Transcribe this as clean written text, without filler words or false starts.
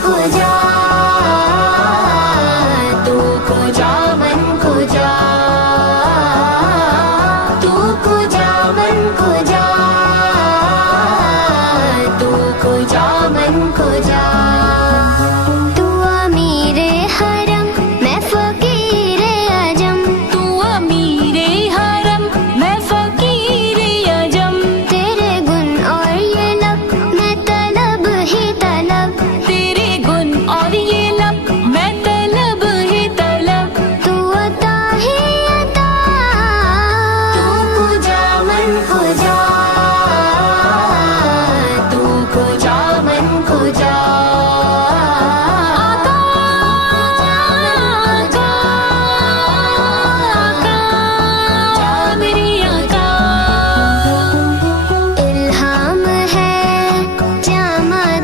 को जा, तू को जा मन को जा, तू को जा मन को जा, तू को जा मन को जा। तू अमीरे हरम मैं फकीरे अजम, तू अमीरे हरम मैं फकीरे अजम। तेरे गुण और ये लब मैं तलब ही तलब, तेरे गुण और ये लब मैं तलब ही तलब। तू अता ही अता, तू को जा मन को जा, तू को जा मन को जा।